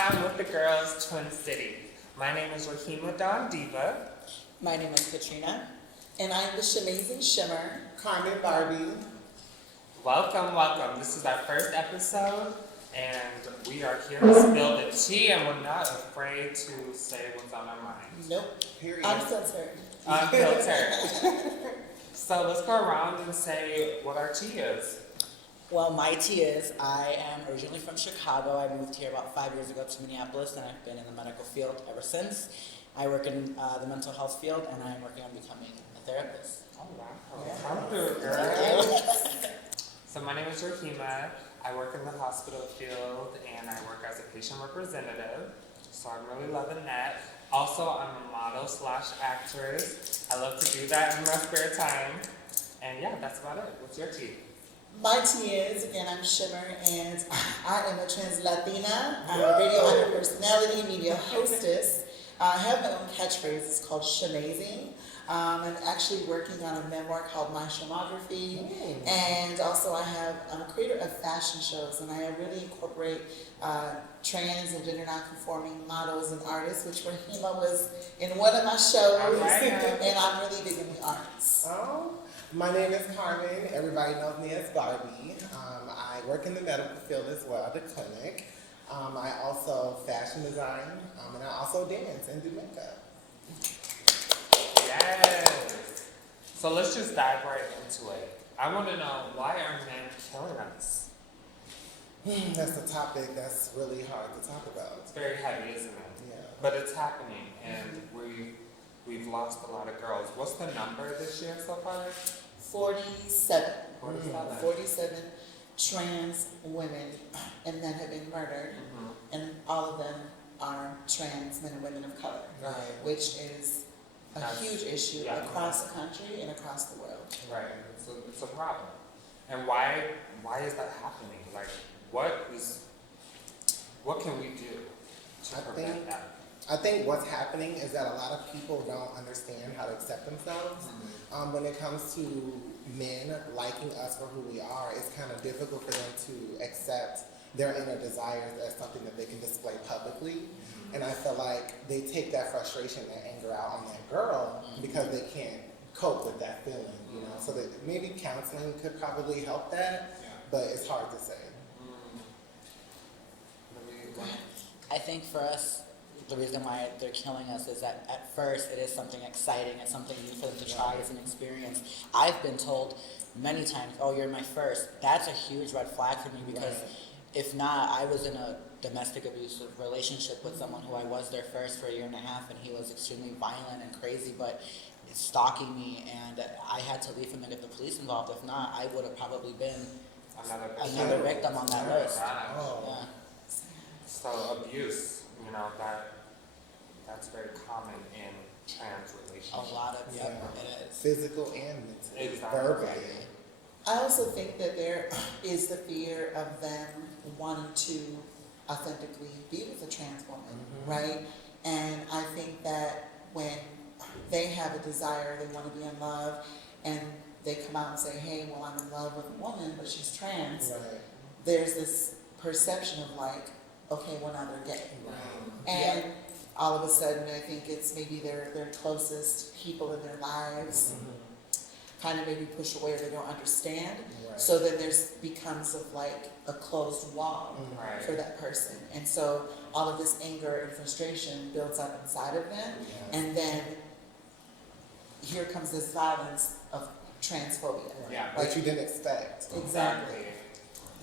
time with the girls, Twin City. My name is Rahima Dawn Diva. My name is Katrina, and I'm the Shamazing Shimmer. Carmen Barbie. Welcome, welcome. This is our first episode, and we are here to spill the tea, and we're not afraid to say what's on our minds. Nope. Period. Unfiltered. Unfiltered. So let's go around and say what our tea is. Well, my tea is, I am originally from Chicago. I moved here about 5 years ago to Minneapolis, and I've been in the medical field ever since. I work in the mental health field, and I'm working on becoming a therapist. Oh, wow. Yeah. Come through, girl. So my name is Rahima. I work in the hospital field, and I work as a patient representative. So I'm really loving that. Also, I'm a model / actress. I love to do that in my spare time. And yeah, that's about it. What's your tea? My tea is, again, I'm Shimmer, and I am a trans Latina. I'm a radio honor personality, media hostess. I have my own catchphrase. It's called Shamazing. I'm actually working on a memoir called My Shamography, and also I'm a creator of fashion shows, and I really incorporate trans and gender non-conforming models and artists, which Rahima was in one of my shows, and I'm really big in the arts. Oh, my name is Carmen. Everybody knows me as Barbie. I work in the medical field as well at the clinic. I also fashion design, and I also dance and do makeup. Yes. So let's just dive right into it. I want to know, why are men killing us? That's a topic that's really hard to talk about. It's very heavy, isn't it? Yeah. But it's happening, and we've lost a lot of girls. What's the number this year so far? 47. 47. 47 trans women and men have been murdered, and all of them are trans men and women of color, Right. which is a huge issue across the country and across the world. Right. It's a problem. And why is that happening? Like, what can we do to prevent that? I think what's happening is that a lot of people don't understand how to accept themselves. When it comes to men liking us for who we are, it's kind of difficult for them to accept their inner desires as something that they can display publicly. And I feel like they take that frustration and anger out on that girl because they can't cope with that feeling, you know? So that maybe counseling could probably help that, but it's hard to say. I think for us, the reason why they're killing us is that at first it is something exciting, it's something new for them to try as an experience. I've been told many times, oh, you're my first. That's a huge red flag for me because if not, I was in a domestic abusive relationship with someone who I was their first for 1.5 years, and he was extremely violent and crazy, but stalking me, and I had to leave him and get the police involved. If not, I would have probably been another victim on that list. Yeah. So abuse, that's very common in trans relationships. A lot of it is. Physical and mental. Exactly. Verbally. I also think that there is the fear of them wanting to authentically be with a trans woman, right? And I think that when they have a desire, they want to be in love, and they come out and say, hey, well, I'm in love with a woman, but she's trans, there's this perception of like, okay, well, now they're gay. And all of a sudden, I think it's maybe their closest people in their lives kind of maybe push away or they don't understand. So then there's becomes of like a closed wall for that person. And so all of this anger and frustration builds up inside of them. And then here comes this violence of transphobia. Like you didn't expect. Exactly.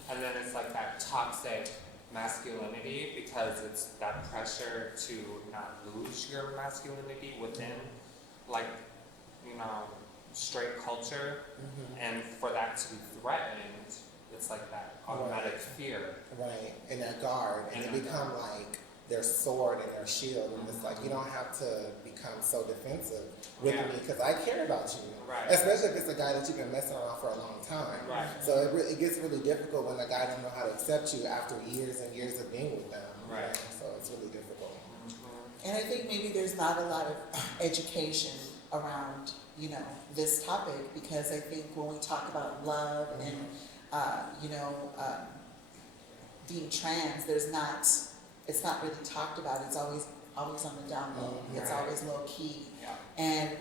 And then it's like that toxic masculinity because it's that pressure to not lose your masculinity within, like, straight culture, and for that to be threatened, it's like that automatic fear. Right, and their guard, and they become like their sword and their shield, and it's like, you don't have to become so defensive with me because I care about you. Especially if it's a guy that you've been messing around for a long time. So it gets really difficult when a guy don't know how to accept you after years and years of being with them. So it's really difficult. And I think maybe there's not a lot of education around, this topic, because I think when we talk about love and, being trans, there's not it's not really talked about. It's always on the down low. It's Right. always low key. Yeah. And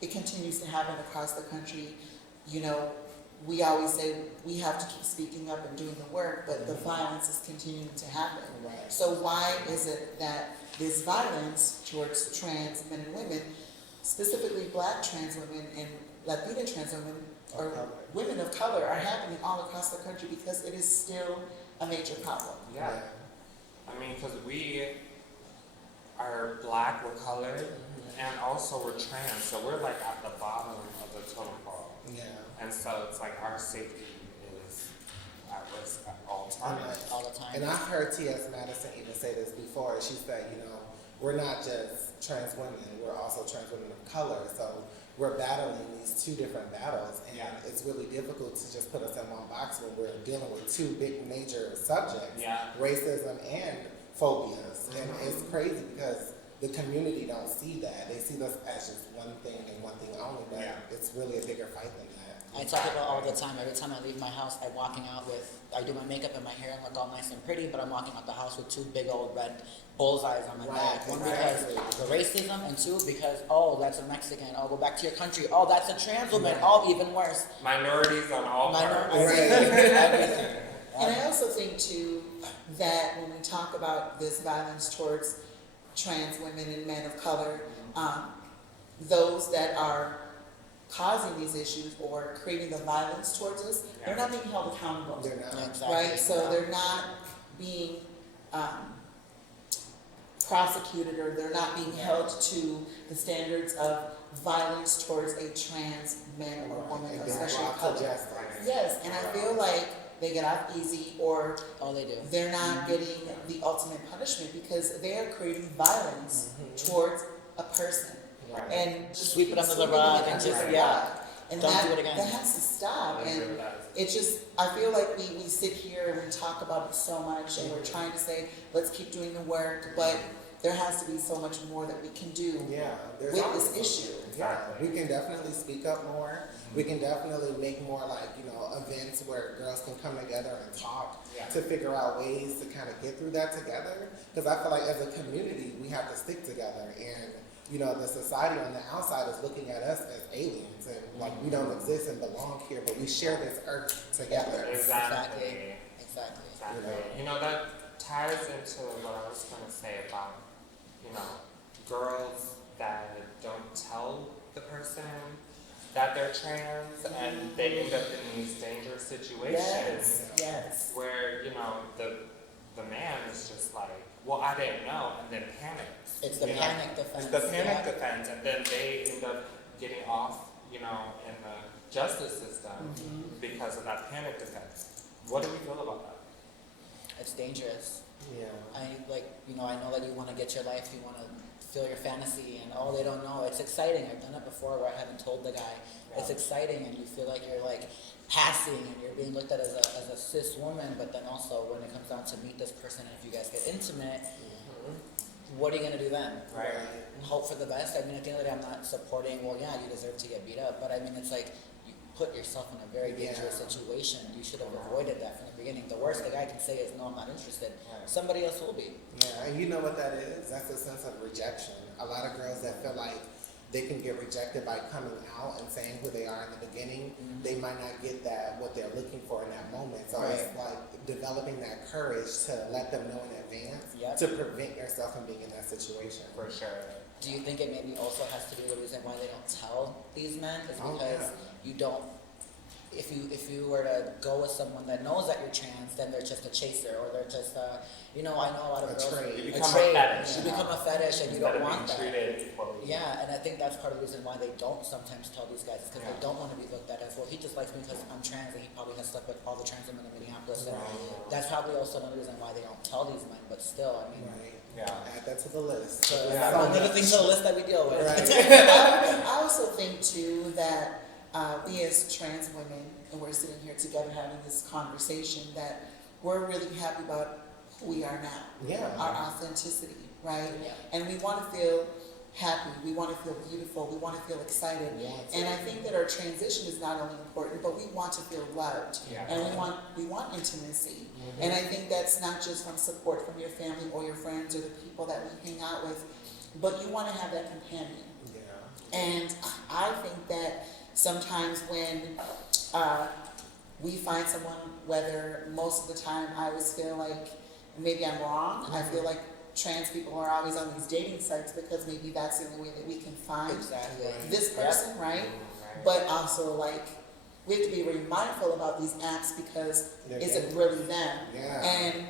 it continues to happen across the country. You know, we always say we have to keep speaking up and doing the work, but the violence is continuing to happen. Right. So why is it that this violence towards trans men and women, specifically Black trans women and Latina trans women, or women of color, are happening all across the country? Because it is still a major problem. Yeah. I mean, because we are Black, we're colored, and also we're trans, so we're like at the bottom of the totem pole. Yeah. And so it's like our safety is at risk at all times. All the time. And I've heard T.S. Madison even say this before. She said, you know, we're not just trans women, we're also trans women of color. So we're battling these two different battles, and it's really difficult to just put us in one box when we're dealing with two big major subjects, racism and phobias. And it's crazy because the community don't see that. They see us as just one thing and one thing only, but it's really a bigger fight than that. I tell people all the time, every time I leave my house, I'm walking out with, I do my makeup and my hair and look all nice and pretty, but I'm walking out the house with two big old red bullseyes on my back. One, because the racism, and two, because, oh, that's a Mexican, oh, go back to your country, oh, that's a trans woman, oh, even worse. Minorities on all parts. Everything. And I also think too that when we talk about this violence towards trans women and men of color, those that are causing these issues or creating the violence towards us, they're not being held accountable. They're not. Exactly. Right? So they're not being prosecuted, or they're not being held to the standards of violence towards a trans man or woman, And especially they're of brought to color. justice. Yes, and I feel like they get off easy, or Oh, they do. they're not getting the ultimate punishment because they are creating violence towards a person. Right. And just Sweep it under the sweeping it rug under and the just, rug. And don't that, do it again. that has to stop. I agree And with that. it just, I feel like we sit here and we talk about it so much, and we're trying to say, let's keep doing the work, but there has to be so much more that we can do There's with always this issue. We can definitely speak up more. We can definitely make more, like, you know, events where girls can come together and talk to figure out ways to kind of get through that together. Because I feel like as a community, we have to stick together. And, you know, the society on the outside is looking at us as aliens, and like we don't exist and belong here, but we share this earth together. Exactly. Exactly. You know, that ties into what I was going to say about, you know, girls that don't tell the person that they're trans, and they end up in these dangerous situations Yes. where, you know, the man is just like, well, I didn't know, and then panics. It's the you know? panic defense. It's the panic defense, and then they end up getting off, you know, in the justice system because of that panic defense. What do you feel about that? It's dangerous. Yeah. I know that you want to get your life, you want to feel your fantasy, and they don't know. It's exciting. I've done it before where I haven't told the guy. It's exciting, and you feel like you're like passing, and you're being looked at as a cis woman. But then also when it comes down to meet this person, and if you guys get intimate, what are you gonna do then? Right. Hope for the best. I mean, at the end of the day, I'm not supporting. Well, yeah, you deserve to get beat up, but I mean, it's like you put yourself in a very dangerous situation. You should have avoided that from the beginning. The worst the guy can say is, "No, I'm not interested." Somebody else will be. Yeah, and you know what that is? That's a sense of rejection. A lot of girls that feel like they can get rejected by coming out and saying who they are in the beginning, they might not get that, what they're looking for in that moment. So it's like developing that courage to let them know in advance to prevent yourself from being in that situation. For sure. Do you think it maybe also has to do with the reason why they don't tell these men is because you don't, if you were to go with someone that knows that you're trans, then they're just a chaser, or they're just I know a lot of girls. trade. You become a fetish. You become a fetish, and you don't want that. Treated equally. Yeah, and I think that's part of the reason why they don't sometimes tell these guys, because they don't want to be looked at as, well, he just likes me because I'm trans, and he probably has slept with all the trans women in Minneapolis, and that's probably also another reason why they don't tell these men. But still, I mean, Add that to the list. so Yeah. another thing to the list that we deal with. I also think too that we as trans women, and we're sitting here together having this conversation, that we're really happy about who we are now. Yeah. Our authenticity, right? Yeah. And we want to feel happy, we want to feel beautiful, we want to feel excited. Yes. And I think that our transition is not only important, but we want to feel loved. Yeah. And we want intimacy. And I think that's not just from support from your family or your friends or the people that we hang out with, but you want to have that companion. Yeah. And I think that sometimes when we find someone, whether most of the time I always feel like maybe I'm wrong, I feel like trans people are always on these dating sites because maybe that's the only way that we can find Exactly. this person, right? Right. But also, like, we have to be very mindful about these apps because They're is it dating. really them? Yeah. And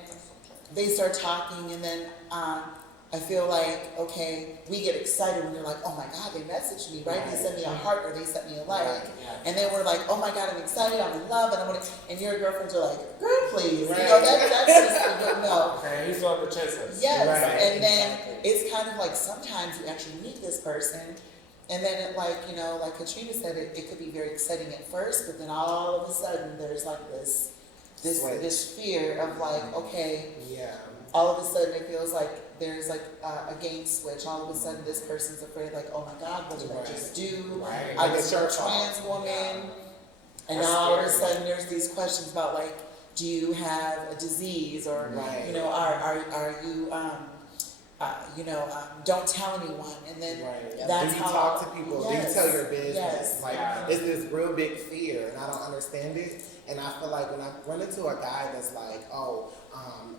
they start talking, and then I feel like, okay, we get excited when they're like, oh my God, they messaged me, right? They sent me a heart or they sent me a like. Right. Yeah. And then we're like, oh my God, I'm excited, I'm in love, and I want to, and your girlfriends are like, girl, please. Right. You know, that's just, no. Okay, he's doing the kisses. Yes, Right. and then Exactly. it's kind of like sometimes you actually meet this person, and then it like, you know, like Katrina said, it could be very exciting at first, but then all of a sudden there's like this Switch. fear of like, okay, Yeah. all of a sudden it feels like there's like a game switch. All of a sudden this person's afraid, like, oh my God, what did I just do? Right. I Like was a it's your trans fault. woman. And That's all of a scary. sudden there's these questions about like, do you have a disease, or Right. you know, are you don't tell anyone, and then Right. that's Do you how talk to people? Yes. Do you tell your business? Yes. Like, Yeah. it's this real big fear, and I don't understand it. And I feel like when I run into a guy that's like, oh,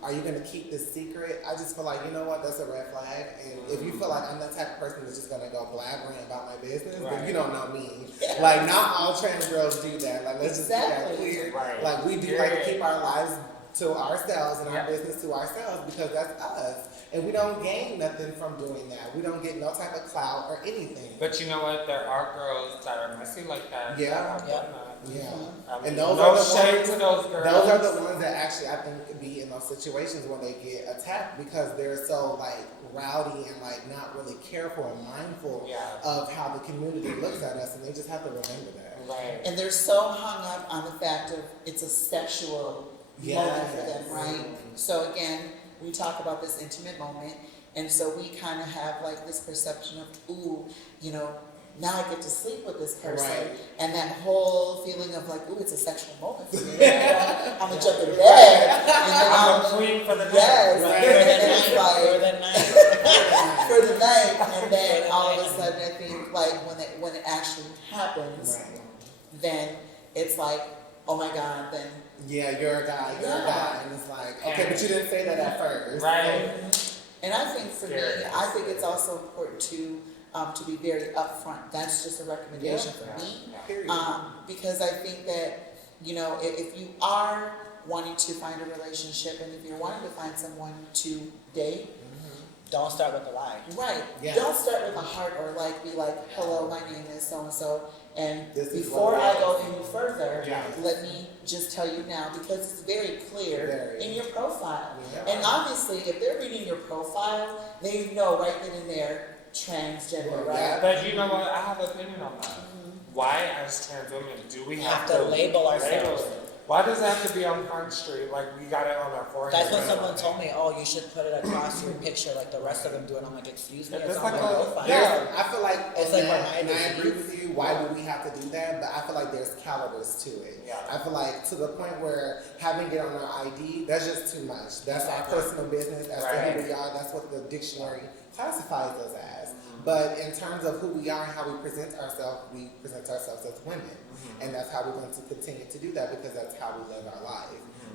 are you gonna keep this secret? I just feel like, you know what, that's a red flag. And if you feel like I'm that type of person that's just gonna go blabbering about my business, then Right. you don't know me. Like, not all trans girls do that. Like, let's just get that Exactly. clear. Right. Like, we do like to keep our lives to ourselves and Yeah. our business to ourselves because that's us. And we don't gain nothing from doing that. We don't get no type of clout or anything. But you know what? There are girls that are messy like that. Yeah. that have Yeah. done that. Yeah. Mhm. And those no are the shade ones- to those girls. Those are the ones that actually I think be in those situations where they get attacked because they're so like rowdy and like not really careful and mindful Yeah. of how the community looks at us, and they just have to remember that. Right. And they're so hung up on the fact of it's a sexual moment for them, Yes. right? So again, we talk about this intimate moment, and so we kind of have like this perception of, ooh, you know, now I get to sleep with this person, Right. and that whole feeling of like, ooh, it's a sexual moment for me. I'm gonna jump in bed, and then I'm a I'll, queen for the night. yes, Right. and then it's For like, the night. for the night, and then For the all of a night. sudden I think like when it actually happens, Right. then it's like, oh my God, then Yeah, you're a guy, you're a Yeah. guy, and it's like, okay, but you didn't say that at first. Right. And I think for me, Scary. I think it's also important to be very upfront. That's just a recommendation for me. Yeah. Period. Because I think that, you know, if you are wanting to find a relationship and if you're wanting to find someone to date, Don't start with a lie. right, Yeah. don't start with a heart or like be like, hello, my name is so-and-so. And This is before what I it go is. any further, Yeah. let me just tell you now, because it's very clear Very. in your profile. Yeah. And obviously, if they're reading your profile, they know right then and there, transgender, right? Yeah. But you know what? I have an opinion on that. Why, as trans women, do we have to label ourselves. it? Why does it have to be on Front Street? Like, we got it on our forehead. That's what right? someone told me. Oh, you should put it across your picture like the rest of them do. And I'm like, excuse me, It's it's on like my a- profile. yeah. I feel like, It's and, like that- my and I identity. agree with you, why do we have to do that? But I feel like there's calibers to it. Yeah. I feel like to the point where having it on our ID, that's just too much. That's our personal business as to Right. who we are. That's what the dictionary classifies us as. But in terms of who we are and how we present ourselves as women. And that's how we're going to continue to do that because that's how we live our life.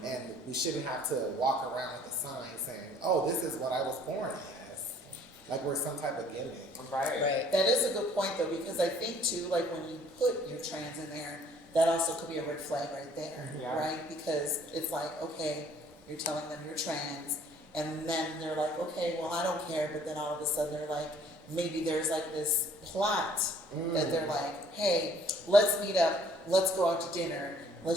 And we shouldn't have to walk around with a sign saying, oh, this is what I was born as. Like we're some type of gimmick. Right. That is a good point though, because I think too, like when you put your trans in there, that also could be a red flag right there, Yeah. right? Because it's like, okay, you're telling them you're trans, and then they're like, okay, well, I don't care, but then all of a sudden they're like, maybe there's like this plot that they're like, hey, let's meet up, let's go out to dinner, it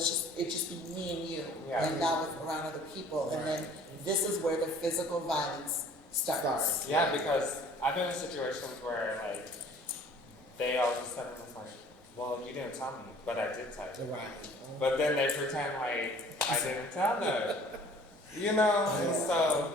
just be me and you, Yeah. and not with around other people, and then this is where the physical violence starts. Yeah, because I've been in situations where, like, they all of a sudden was like, well, you didn't tell me, but I did tell you. Right. But then they pretend like I didn't tell them. You know? And so,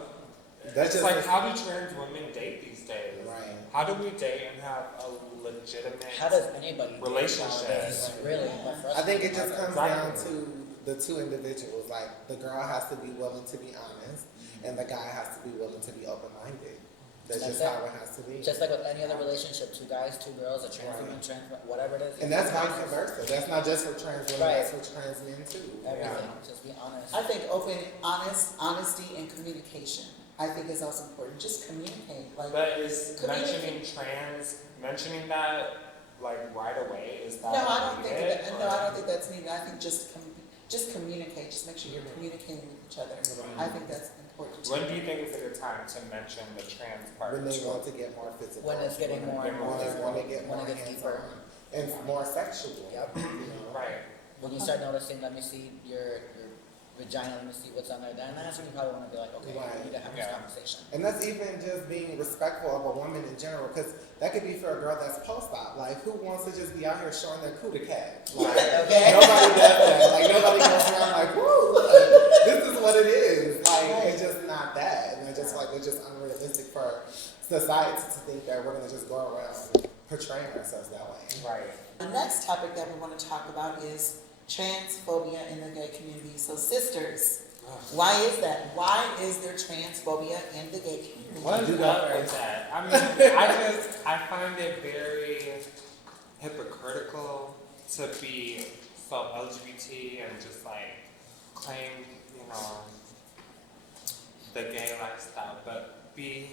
That's It's just like, how do trans women date these days? Right. How do we date and have a legitimate How does anybody date relationship? nowadays, really? But for us, I think it just comes down Exactly. to the two individuals. Like the girl has to be willing to be honest, and the guy has to be willing to be open-minded. That's That's just it. how it has to be. just like with any other relationship, 2 guys, 2 girls, a trans Right. woman, whatever it is. And that's vice versa. That's not just for trans women, Right. that's for trans men too. Everything. Just be honest. I think honesty and communication, I think is also important. Just communicate, like. But is Communicate. mentioning that like right away, is that No, I don't think needed, that, or- no, I don't think that's needed. I think just communicate, just make sure you're communicating with each other. I think that's important too. When do you think is a good time to mention the trans part? When they want to get more physical. When it's getting more and When more, they want to get when more it gets deeper. hands-on. And more sexual. Yep. You know? Right. When you start noticing, let me see your vagina, let me see what's on there, then that's when you probably want to be like, okay, Right. we need to have this Yeah. conversation. And that's even just being respectful of a woman in general, because that could be for a girl that's post-op. Like, who wants to just be out here showing their cootie cat? Like, Okay. nobody does that. Like, nobody goes around like, woo, like, this is what it is. Like, it's just not that. And it's just like, it's just unrealistic for society to think that we're going to just go around portraying ourselves that way. Right. The next topic that we want to talk about is transphobia in the gay community. So sisters, why is that? Why is there transphobia in the gay community? What Do is that up with first. that? I mean, I find it very hypocritical to be so LGBT and just like claim, you know, the gay lifestyle, but be,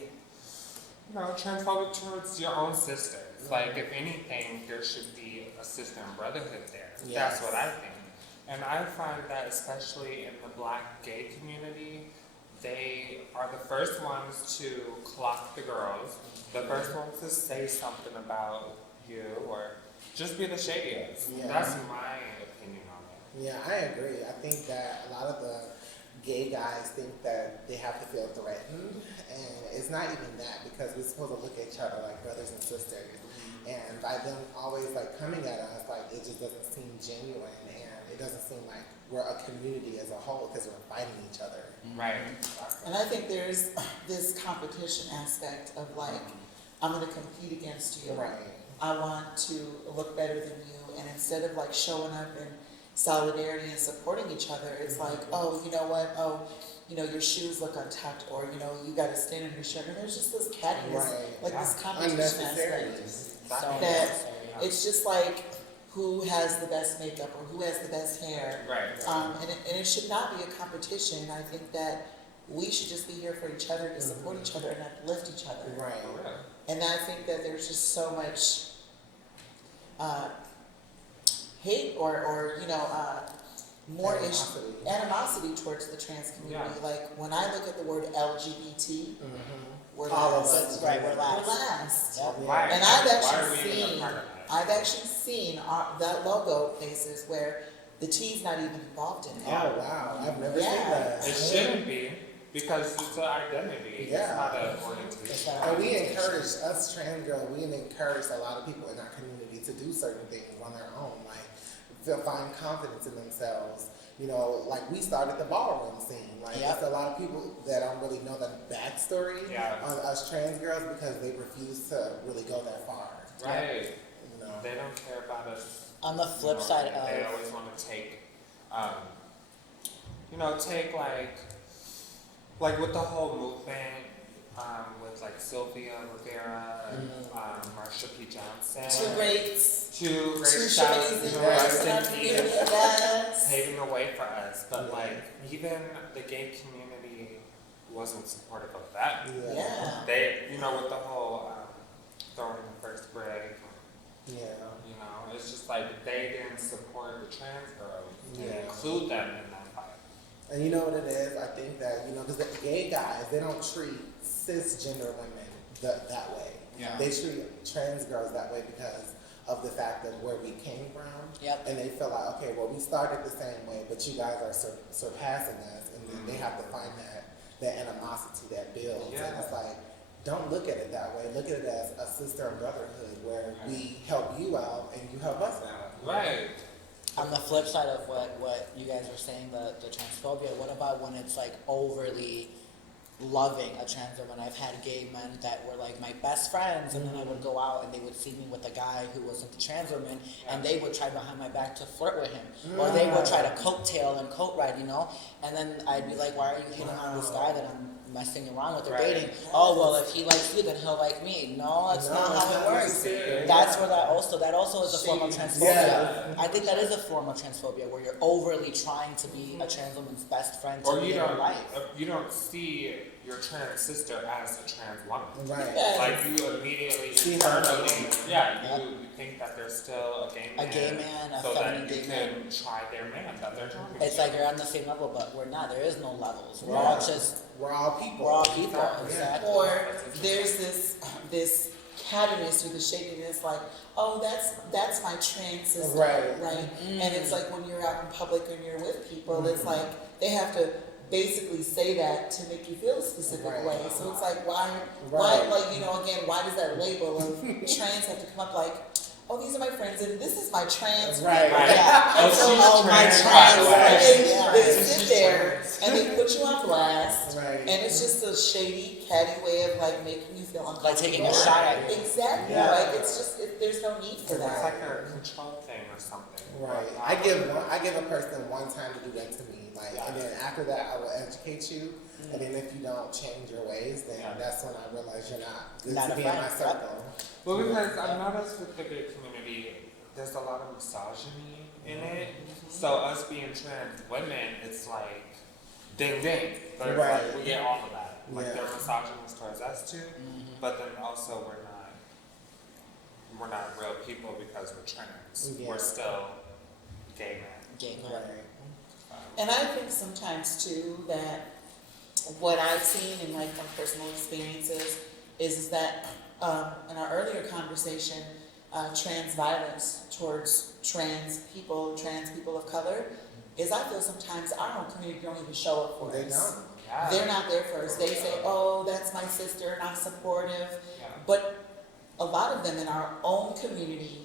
you know, transphobic towards your own sisters. Like, if anything, there should be a sister and brotherhood there. Yes. That's what I think. And I find that especially in the Black gay community, they are the first ones to clock the girls, the first ones to say something about you, or just be the shadiest. Yeah. That's my opinion on it. Yeah, I agree. I think that a lot of the gay guys think that they have to feel threatened, and it's not even that, because we're supposed to look at each other like brothers and sisters. And by them always like coming at us, like it just doesn't seem genuine, and it doesn't seem like we're a community as a whole, because we're fighting each other. Right. And I think there's this competition aspect of like, I'm going to compete against you. Right. I want to look better than you. And instead of like showing up in solidarity and supporting each other, it's like, oh, you know what? Oh, you know, your shoes look untucked, or, you know, you got to stand on your shirt. And there's just this cattiness, Right. like this competition Unnecessary. aspect. So That necessary. it's just like who has the best makeup or who has the best hair. Right. And it should not be a competition. I think that we should just be here for each other, to support each other and uplift each other. Right. For real. And I think that there's just so much hate or you know, more animosity towards the trans community. Yeah. Like when I look at the word LGBT, we're All of last. us. Right, we're We're last. last. Yep. Why? And I've Why actually are we even seen- a part of that? I've actually seen that logo places where the T's not even involved in it. Oh wow, I've never seen Yeah. that. It shouldn't be, because it's an identity. Yeah. It's not an orientation. And we encourage, us trans girls, we encourage a lot of people in our community to do certain things on their own, like feel, find confidence in themselves. You know, like we started the ballroom scene. Like Yep. there's a lot of people that don't really know the backstory Yeah. on us trans girls, because they refuse to really go that far. Right. You know. They don't care about us. On the flip side They of, always want to take, you know, take like with the whole movement, with like Sylvia Rivera and Marsha P. Johnson. Two greats. Two great Two shots, shorties you in know, the rest in rest peace, Yes. paving the way for us. But like, even the gay community wasn't supportive of that. Yeah. They, you know, with the whole throwing the first brick, Yeah. you know, it's just like they didn't support the trans girls and Yeah. include them in that fight. And you know what it is? I think that, you know, because the gay guys, they don't treat cisgender women that way. Yeah. They treat trans girls that way because of the fact of where we came from. Yep. And they feel like, okay, well, we started the same way, but you guys are surpassing us. And then they have to find that animosity that builds. Yeah. And it's like, don't look at it that way. Look at it as a sister and brotherhood where we help you out and you help us out. Right. on the flip side of what you guys are saying, the transphobia, what about when it's like overly loving a trans woman. I've had gay men that were like my best friends, and then I would go out and they would see me with a guy who wasn't the trans woman, and they would try behind my back to flirt with him, or they would try to coattail and coat ride, you know. And then I'd be like, why are you hitting on this guy that I'm messing around with or dating? Oh, well, if he likes you, then he'll like me. No, that's not how it works. That's where that also is a form of transphobia. Yeah. I think that is a form of transphobia, where you're overly trying to be a trans woman's best friend to Or be you in her don't, life. you don't see your trans sister as a trans woman. Right. Yeah. Like you immediately See her internally, alone. you think that they're still a gay man. A gay man, a so feminine that you gay can man. try their man that they're talking It's to. like you're on the same level, but we're not. There is no levels. We're Yeah. all just, We're all people. we're all people. Exactly. Exactly. Or there's this cattiness or the shadiness, like, oh, that's my trans sister, Right. And it's like when you're out in public and you're with people, it's like they have to basically say that to make you feel a specific Right. way. So it's like, why, Right. like, you know, again, why does that label of trans have to come up like, oh, these are my friends and this is my trans Right. friend. Yeah. And Oh, so, she's oh, my trans, trans by the way. friend, Yeah. they sit there and they put you on blast. Right. And it's just a shady, catty way of like making you feel uncomfortable. Like taking a shot at you. Exactly. Yeah. Like it's just there's no need for It's that. like a control thing or something. Right. I give a person one time to do that to me, like, and then after that I will educate you, and then if you don't change your ways, then that's when I realize you're not good Not to a be in my friend. circle. Well, because I've noticed with the gay community, there's a lot of misogyny in it. So us being trans women, it's like ding ding. But it's Right. like we get all of that. Like Yeah. they're misogynist towards us too, but then also we're not real people because we're trans. Yeah. We're still gay men. Gay man. Right. And I think sometimes too that what I've seen in like from personal experiences is that in our earlier conversation, trans violence towards trans people of color, is I feel sometimes our own community don't even show up for They us. don't. Yeah. They're not there for us. They say, oh, that's my sister, not supportive. Yeah. But a lot of them in our own community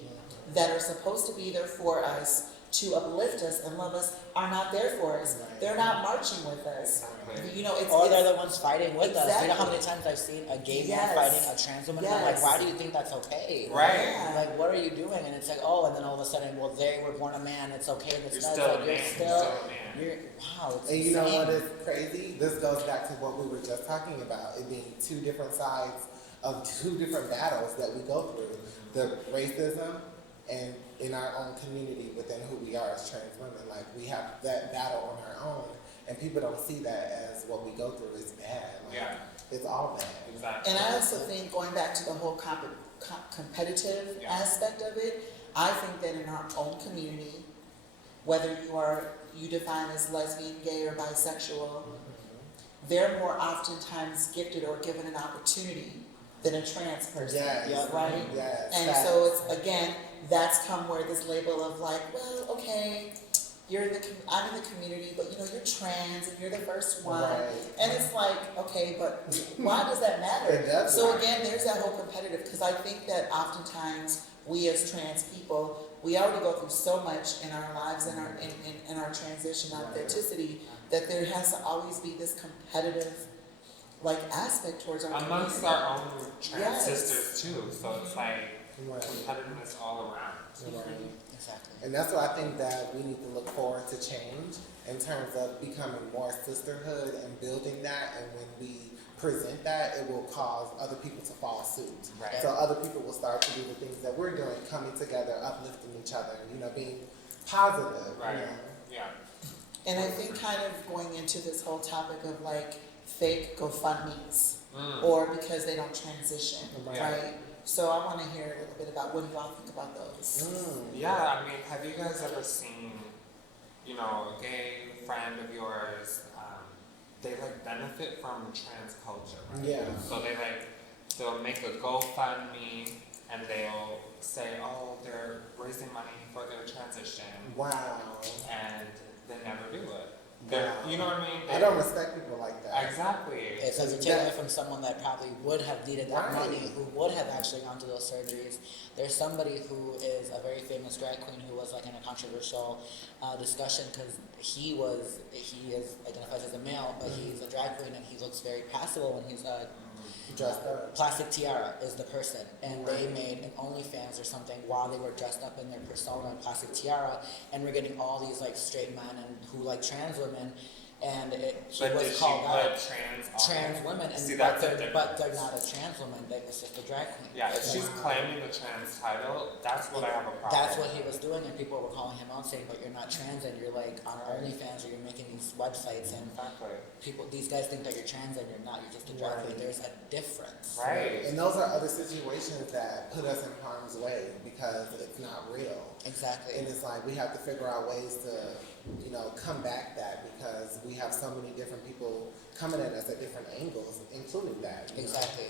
that are supposed to be there for us, to uplift us and love us, are not there for us. Right. They're not marching with us. Exactly. You know, Or they're it's the ones fighting with us. You know how Exactly. many times I've seen a gay man Yes. fighting a trans woman? And I'm like, Yes. why do you think that's okay? Right. Yeah. Like, what are you doing? And it's like, oh, and then all of a sudden, well, they were born a man. It's okay. And it's You're not. still It's a like, man. you're You're still. still a man. You're, wow. It's And you know insane. what is crazy? This goes back to what we were just talking about, it being two different sides of two different battles that we go through. The racism and in our own community within who we are as trans women. Like, we have that battle on our own, and people don't see that as what we go through is bad. Like, Yeah. it's all bad. Exactly. And I also think going back to the whole competitive Yeah. aspect of it, I think that in our own community, whether you define as lesbian, gay, or bisexual, they're more oftentimes gifted or given an opportunity than a trans person. Yes. Yeah. Right? Yes. And Facts. so it's, again, that's come where this label of like, well, okay, I'm in the community, but you know, you're trans and you're the first one. Right. And it's like, okay, but why does that matter? It does So matter. again, there's that whole competitive, because I think that oftentimes we as trans people, we already go through so much in our lives and in our transition, our authenticity, that there has to always be this competitive like aspect towards our Amongst community. our own trans Yes. sisters too. So it's like Right. competitiveness all around. Right. Exactly. And that's why I think that we need to look forward to change in terms of becoming more sisterhood and building that. And when we present that, it will cause other people to follow suit. Right. So other people will start to do the things that we're doing, coming together, uplifting each other, you know, being positive. Right. You know? Yeah. And I think kind of going into this whole topic of like fake GoFundMes or because they don't transition, Right. right? So I want to hear a little bit about what do y'all think about those? Yeah, I mean, have you guys ever seen, you know, a gay friend of yours, they like benefit from trans culture, right? Yeah. So they'll make a GoFundMe and they'll say, oh, they're raising money for their transition, Wow. and they never do it. You know what I mean? I don't respect people like that. Exactly. It's because you're taking it from someone that probably would have needed that Right. money, who would have actually gone to those surgeries. There's somebody who is a very famous drag queen who was like in a controversial discussion because he is identifies as a male, but he's a drag queen and he looks very passable when he's Dressed up. Plastic Tiara is the person, and they Right. made an OnlyFans or something while they were dressed up in their persona and Plastic Tiara, and we're getting all these like straight men and who like trans women, and he But was did she called out put trans women, and See, but, that's a they're, difference. but they're not a trans woman. It's just a drag queen. Yeah, if she's claiming the trans title, that's what I have a problem. That's what he was doing, and people were calling him out saying, "But you're not trans, and you're like on OnlyFans, or you're making these websites, and Exactly. these guys think that you're trans, and you're not. You're just a drag queen. There's a difference." Right. And those are other situations that put us in harm's way because it's not real. Exactly. And it's like we have to figure out ways to, combat that because we have so many different people coming at us at different angles, including that. Exactly.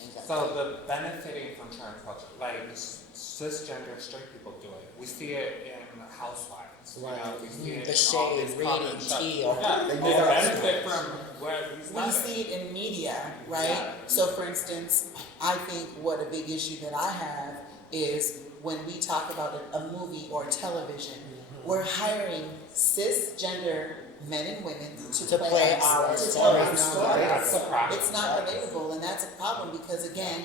Exactly. So the benefiting from trans culture, like cisgender straight people do it. We see it in Housewives. Right. We see it The in all shade, these reading, common shows. tea, Yeah, They they use our benefit shows. from where we We started. see it in media, right? Yeah. So for instance, I think what a big issue that I have is when we talk about a movie or television, we're hiring cisgender men and women to play our to tell our stories. stories. That's a problem. It's not relatable, and that's a problem because again,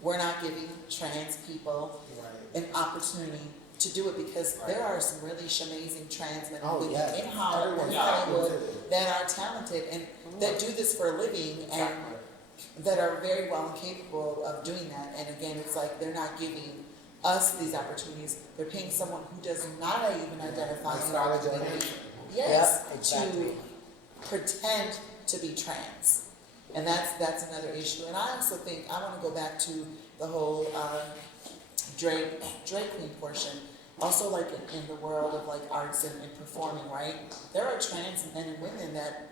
we're not giving trans people Right. an opportunity to do it because there are some really amazing trans men and Oh, women yes. in Hollywood, Everyone's Hollywood talented. that are talented and that do this for a living and Exactly. that are very well and capable of doing that. And again, it's like they're not giving us these opportunities. They're paying someone who does not even identify Like in our Scarlett community. Johansson. Yes, Yep, exactly. to pretend to be trans. And that's another issue. And I also think, I want to go back to the whole drag queen portion. Also, like in the world of like arts and performing, right? There are trans men and women that,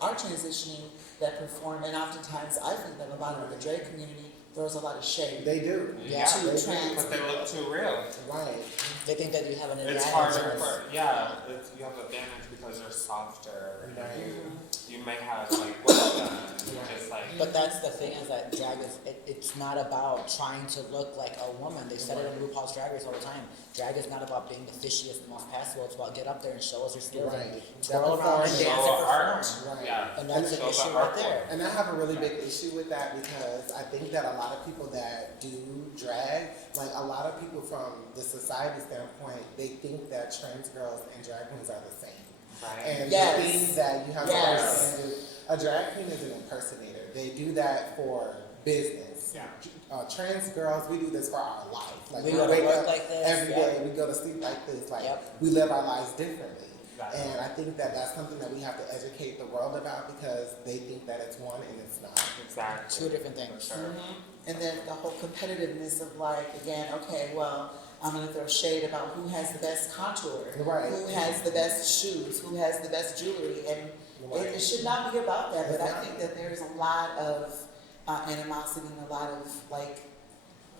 are transitioning, that perform, and oftentimes I think that a lot of the drag community throws a lot of shade They do. Yeah. to they do. trans But they look too real. Right. They think that you have an advantage. It's harder and for, you have advantage because they're softer. Right. You may have like work done. It's like, But that's the thing is that drag is, it's not about trying to look like a woman. They said it in RuPaul's Drag Race all the time. Drag is not about being the fishiest and most passable. It's about get up there and show us your skills Right. and twirl around and show dance and art. perform. Right. Yeah. And that's Show an issue the right art there. form. And I have a really big issue with that because I think that a lot of people that do drag, like a lot of people from the society standpoint, they think that trans girls and drag queens are the same. Right. And Yes. the thing that you have to Yes. understand is a drag queen is an impersonator. They do that for business. Yeah. Trans girls, we do this for our life. Like We we go to wake work up like this, every yep. day, we go to sleep like this. Like Yep. we live our lives differently. Exactly. And I think that that's something that we have to educate the world about because they think that it's one and it's not. Exactly. Two different things. For sure. And then the whole competitiveness of like, again, okay, well, I'm gonna throw shade about who has the best contour, Right. who has the best shoes, who has the best jewelry, and it should not be about that. But I think that there's a lot of animosity and a lot of like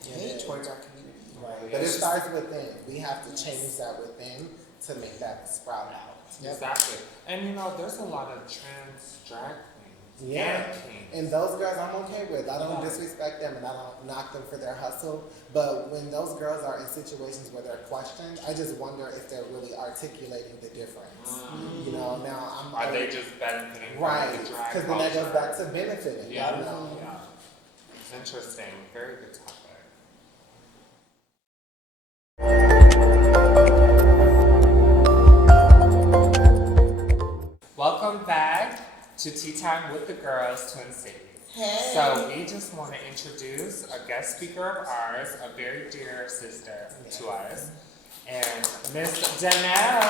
hate Yeah. towards our community. Right. But it starts within. We have to change that within to make that sprout out. Yep. Exactly. And there's a lot of trans drag queens. Yeah. And kings. And those girls I'm okay with. I don't Yeah. disrespect them and I don't knock them for their hustle. But when those girls are in situations where they're questioned, I just wonder if they're really articulating the difference. Now I'm Are they just benefiting right. from the drag Because then that goes culture? back to benefiting. Yeah. You know? Yeah. It's interesting. Very good topic. Welcome back to Tea Time with the Girls, Twin Cities. Hey. So we just want to introduce a guest speaker of ours, a very dear sister to us, and Miss Danelle.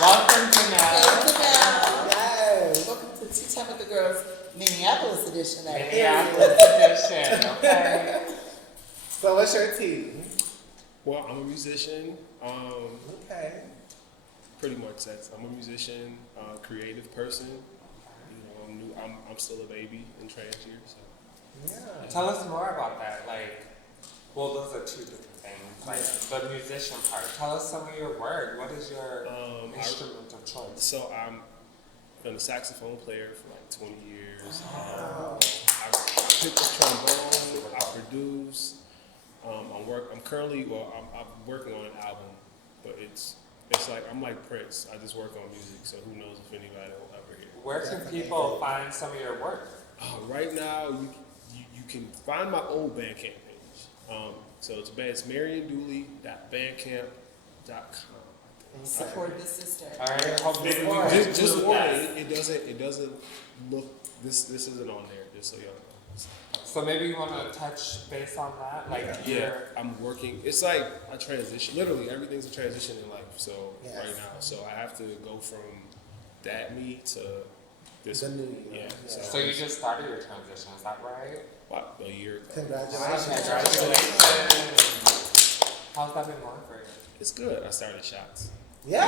Welcome, Danelle. Yes. Welcome to Tea Time with the Girls, Minneapolis edition. Minneapolis edition, okay? So what's your tea? Well, I'm a musician. Okay. Pretty much that's. I'm a musician, creative person. I'm still a baby in trans years. So. Yeah. Tell us more about that. Those are two different things. like the musician part. Tell us some of your work. What is your instrument of choice? So I'm been a saxophone player for like 20 years. I pick the trombone. I produce. I'm currently I'm working on an album, but it's like I'm like Prince. I just work on music, so who knows if anybody will ever hear it. Where can people find some of your work? Right now, you can find my old Bandcamp page. So it's mariandooley.bandcamp.com. Support the sister. All right, hopefully Just warning, it doesn't look. This isn't on there. Just so y'all know. So maybe you want to touch base on that, like I'm working. It's like a transition. Literally, everything's a transition in life. So Yes. right now, so I have to go from that me to this. The new you. Yeah. So you just started your transition, is that right? About a year ago. Congratulations. Congratulations. How's that been going for you? It's good. I started shots. Yeah. I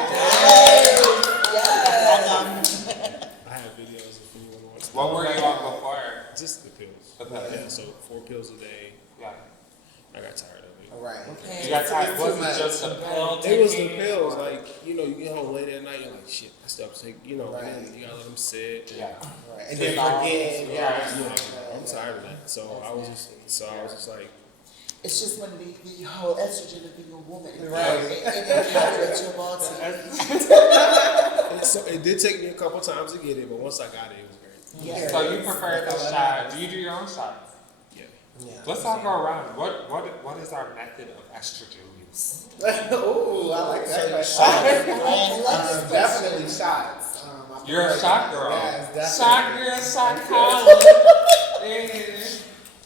have videos if anyone wants. What were you on before? Just the pills. The pills. Yeah. So 4 pills a day. Yeah. I got tired of it. All right. Okay. You got tired. It's Was too it much. just the pill? It was the taking? pills, like, you get home late at night, you're like, shit, I still have to take, Right. and then you gotta let them sit. Yeah. Right. And Take then off. forget. Yeah. I'm tired of that. So I was just like, It's just when the whole estrogen of being a woman, Right. it encapsulates your body. and so it did take me a couple times to get it, but once I got it, it was great. Yeah. So you prefer the shot? Do you do your own shots? Yeah. Yeah. Let's all go around. What is our method of estrogen use? Ooh, I like that. So, question. Definitely shots. I You're a prefer- shot girl. Yes, Shot definitely. girl, shot college.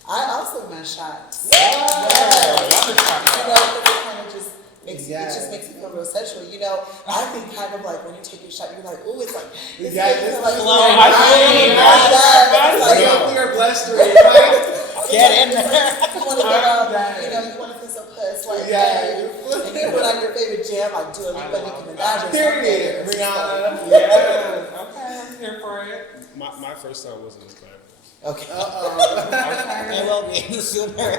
I also run shots. Yeah. Another shot You girl. know, because it kind of just makes Yes. it just makes me feel real sexual. You know, I think kind of like when you take your shot, you're like, ooh, it's like it's Yeah, making it's it like flowing. I feel you. It's like, Like your bloodstream, right? get in there. you want to get up, I'm you know, you want to feel so puss, like, Yeah. and you put on your favorite jam, like Dua Lipa, Nicki Minaj, or Period. something. Rihanna. Yes. Okay, I'm here for it. My first time wasn't as bad. Okay. Okay. It will be sooner.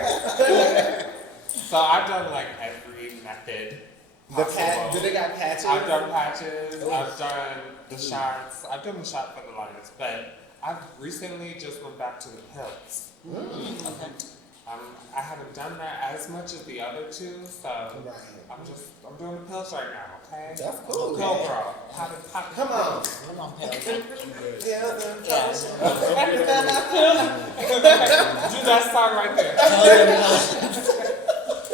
So I've done like every method possible. Do they got patches? I've done patches. I've done the shots. I've done the shot for the longest, but I've recently just went back to the pills. Okay. I haven't done that as much as the other two, so Right. I'm doing the pills right now. Okay. That's cool. Pill girl. Pop. Come on. Come on, Pale. Yeah, Yeah. Do that song right there.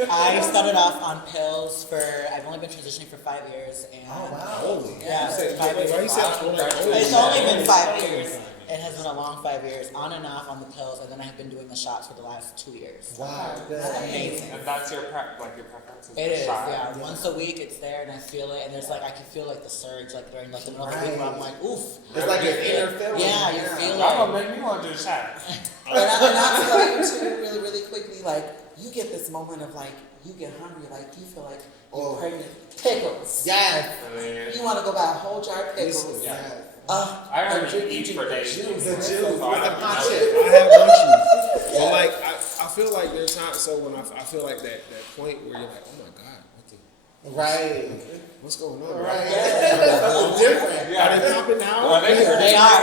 I started off on pills I've only been transitioning for 5 years, and Oh, wow. Holy. Yeah, You said, 5 years. why you said It's only been 5 years. It has been a long 5 years, on and off on the pills, and then I've been doing the shots for the last 2 years. Wow. Good. It's amazing. And that's your preference is It the is, shot? yeah. Once a week, it's there, and I feel it, and there's like I can feel like the surge, like during like the middle of the week, where I'm like, oof. It's like an inner feeling. Yeah, you feel Y'all it. gonna make me want to do a shot. And I'll tell you too, really, really quickly, like, you get this moment of like, you get hungry, like, you feel like you're Oh. pregnant. Pickles. Yes. You want to go buy a whole jar of pickles. Yeah. Yes. I and already drink eat you for the days. juice. The juice. So I With the don't hot know. shit. I have munchies. But like, I feel like there's times, so when I feel like that point where you're like, oh my God, Right. what's going on? Right. That's different. Are they popping now? Are they hurt? They are.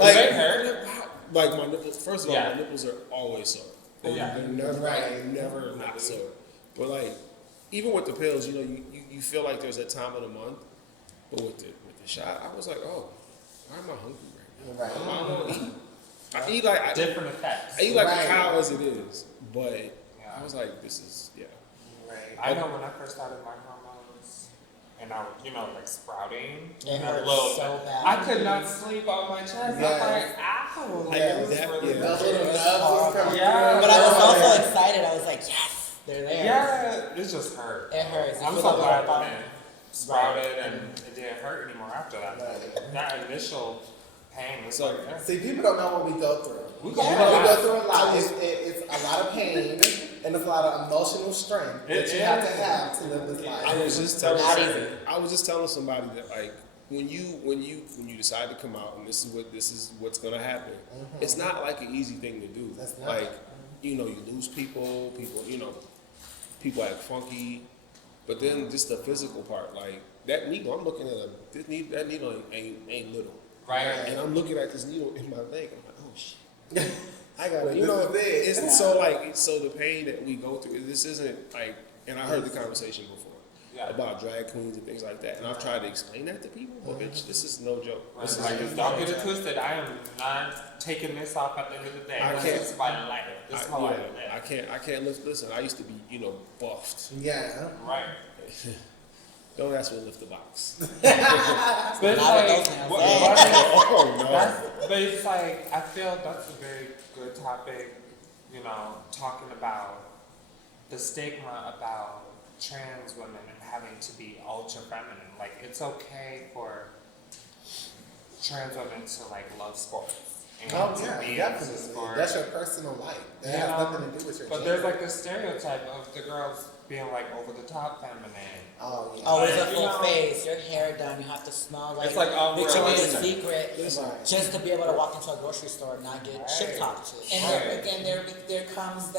Like, they hurt? Like my nipples, first of all, Yeah. my nipples are always sore. Yeah. They're never, Right. never not sore. But like, even with the pills, you feel like there's a time of the month. But with the shot, I was like, oh, why am I hungry right Right. now? I don't eat. I eat like Different effects. I eat like Right. a cow as it is, but Yeah. I was like, this is Right. I know when I first started my hormones, and I was, like sprouting. It and a hurts little so bit. bad. I could not sleep on my chest. Yes. I'm like, ow. Like, Yes. it was That- really yeah. Those good. little nubs coming Yeah. through. But I was also Right. excited. I was like, yes, they're there. Yeah, it just hurt. It hurts. You I'm feel so the glad little when bump. it sprouted and it didn't hurt anymore after that. Right. That initial pain was So- like, yeah. See, people don't know what we go through. We You go know, through a we lot. go through a lot. It's a lot of pain and it's a lot of emotional strength that It you have to is. have to live this life. I was just telling Not I was just telling somebody that like when you decide to come out and this is what's gonna happen. It's not like an easy thing to do. That's not. Like you lose people people act funky, but then just the physical part, like that needle, I'm looking at that needle ain't little. Right. And I'm looking at this needle in my leg, I'm like, oh shit. I got Well, you know, this is it. it's so like, so the pain that we go through, this isn't like, and I heard the conversation before about drag queens and things like that, and I've tried to explain that to people, but bitch, this is no joke. Right. This Like, is don't get it twisted. I am not taking this off at the end of the day. I This can't- is my life. This is how I live. I can't listen, I used to be, you know, buffed. Yeah. Right. Don't ask me to lift the box. But it's Not with like, those hands. Oh no. but it's like, I feel that's a very good topic, you know, talking about the stigma about trans women and having to be ultra feminine. Like, it's okay for trans women to like love sports and Oh to yeah, be into definitely. sports. That's your personal life. That You has know, nothing to do with your But gender. there's like this stereotype of the girls being like over the top feminine. Oh yeah. Always a You full know- face, your hair done, you have to smell like It's like Victoria's unrealistic. Secret, Listen. just to be able to walk into a grocery store and not get Right. shit talked to. And there, again, there comes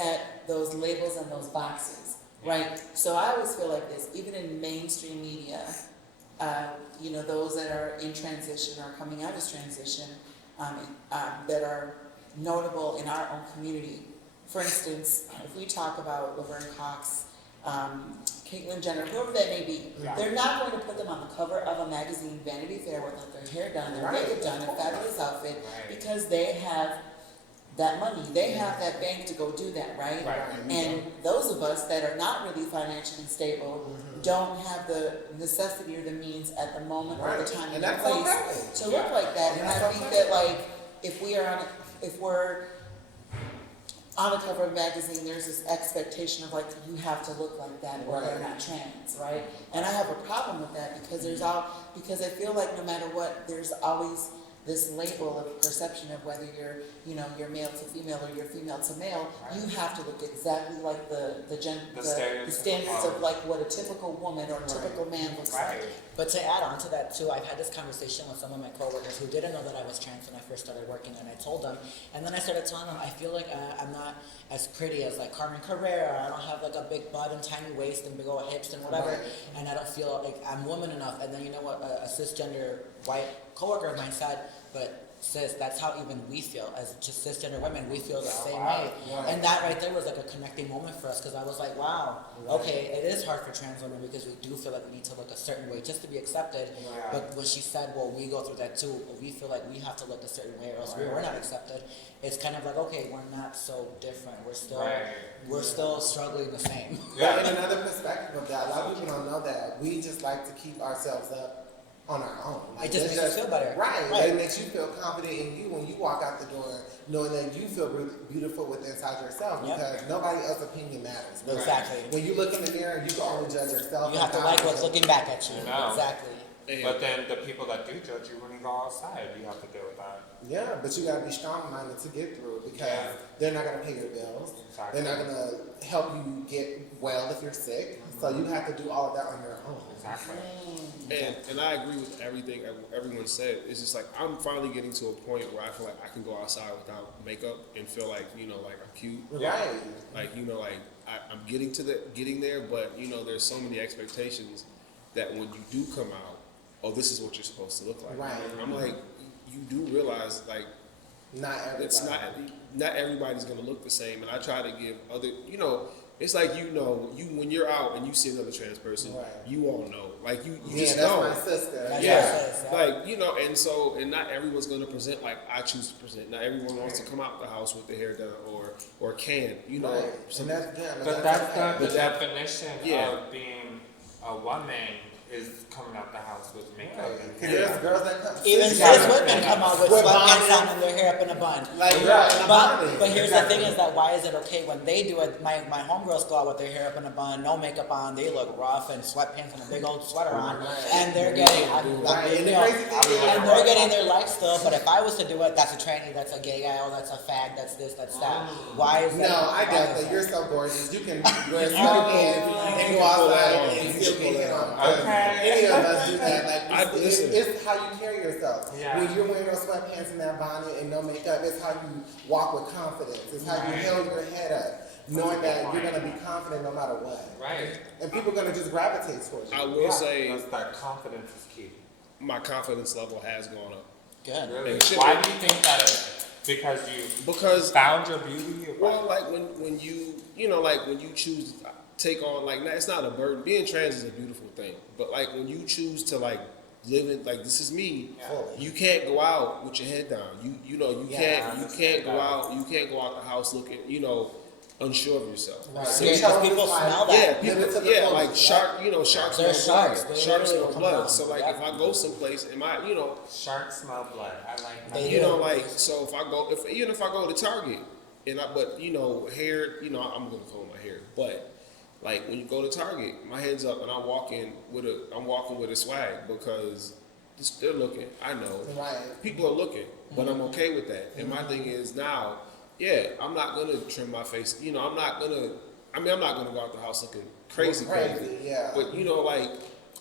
those labels and those boxes, right? So I always feel like this, even in mainstream media, you know, those that are in transition or coming out as transition, that are notable in our own community. For instance, if we talk about Laverne Cox, Caitlyn Jenner, whoever that may be, Yeah. they're not going to put them on the cover of a magazine, Vanity Fair, with like their hair done, their makeup done, a fabulous outfit, Right. because they have that money, they have that bank to go do that, right? Right. And those of us that are not really financially stable don't have the necessity or the means at the moment or the Right. time And and the that's place okay. to look like that. And I That's think okay. that like if we're on the cover of a magazine, there's this expectation of like you have to look like that or they're not trans, right? And I have a problem with that because because I feel like no matter what, there's always this label of perception of whether you're male to female or you're female to male. Right. You have to look exactly like the standards stereotypical. of like what a typical woman or a typical man looks Right. like. But to add on to that too, I've had this conversation with some of my coworkers who didn't know that I was trans when I first started working, and I told them, and then I started telling them, I feel like I'm not as pretty as like Carmen Carrera, I don't have like a big butt and tiny waist and big old hips and whatever, Right. and I don't feel like I'm woman enough. And then you know what, a cisgender white coworker of mine said, but sis, that's how even we feel as just cisgender women. We feel the same way, Right. and that right there was like a connecting moment for us because I was like, wow, okay, it is hard for trans women because we do feel like we need to look a certain way just to be accepted. Right. But when she said, well, we go through that too, we feel like we have to look a certain way or else we're not accepted. It's kind of like, okay, we're not so different. We're still we're still struggling the same. But in another perspective of that, a lot of people don't know that we just like to keep ourselves up on our own. It just it's makes us feel better. Right. Right. It makes you feel confident in you when you walk out the door, knowing that you feel beautiful within inside yourself Yep. because nobody else's opinion matters. Really. Exactly. When you look in the mirror, you can only judge yourself. You and have to God like what's judges looking back at you. I know. Exactly. But then the people that do judge you when you go outside, you have to deal with that. Yeah, but you gotta be strong-minded to get through it because Yeah. they're not gonna pay your bills. Exactly. They're not gonna help you get well if you're sick. So you have to do all of that on your own. Exactly. And I agree with everything everyone said. It's just like I'm finally getting to a point where I feel like I can go outside without makeup and feel like, you know, like I'm cute. Right. Like, you know, like I'm getting there, but you know, there's so many expectations that when you do come out, oh, this is what you're supposed to look like. Right. I'm like, you do realize like Not everybody. it's not everybody's gonna look the same, and I try to give other, you know, it's like, you know, you when you're out and you see another trans person, Right. you all know, like you Yeah, just that's know. my sister. That's Yeah, what it says, yeah. like, you know, and not everyone's gonna present like I choose to present. Not everyone wants to come out the house with their hair done or can, you know. Right. some- And that's, yeah, But that's the But that- definition Yeah. of being a woman is coming out the house with makeup and Because hair. there's girls that come. Even cis cis girls women come out with With sweatpants bonnets. on and their hair up in a bun. Like, yeah, in a But bonnet. here's the thing Exactly. is that why is it okay when they do it? My homegirls go out with their hair up in a bun, no makeup on, they look rough and sweatpants and a big old sweater on, Right. and they're getting, Right. And the crazy thing is, and they're getting their life still. But if I was to do it, that's a tranny, that's a gay guy, oh, that's a fag, that's this, that's that. Why is that? No, I why get is that. You're so gorgeous. You can wear You sweatpants and go outside and still get hit on. Okay. Any of us do that. Like, listen. it's how you carry yourself. Yeah. When you're wearing those sweatpants and that bonnet and no makeup, it's how you walk with confidence. It's how you Right. held your head up. knowing that you're gonna be confident no matter what. Right. And people are gonna just gravitate towards you. I will say That's that confidence is key. my confidence level has gone up. Good. Really? And shit, Why do you think that is? Because you Because found your beauty? Or well, what? like when you know, like when you choose to take on, like, it's not a burden. Being trans is a beautiful thing, but like when you choose to like live in, like, this is me. Fully. You can't go out with your head down. You know you Yeah, can't go out. You can't go out the house looking, unsure of yourself. Right. So, Yeah, because people smell that. yeah, Live people, it to the yeah, fullest, like right? sharks They're smell sharks. blood. They Sharks literally smell come blood. out. So like Yep. if I go someplace, Sharks smell blood. I like that. They you do. know, like, so if I go, even if I go to Target, but hair, I'm gonna comb my hair, but like when you go to Target, my head's up and I'm walking with a swag because they're looking. I know Right. people are looking, but I'm okay with that. And my thing is now, I'm not gonna trim my face. I'm not gonna go out the house looking crazy. Yeah. But like,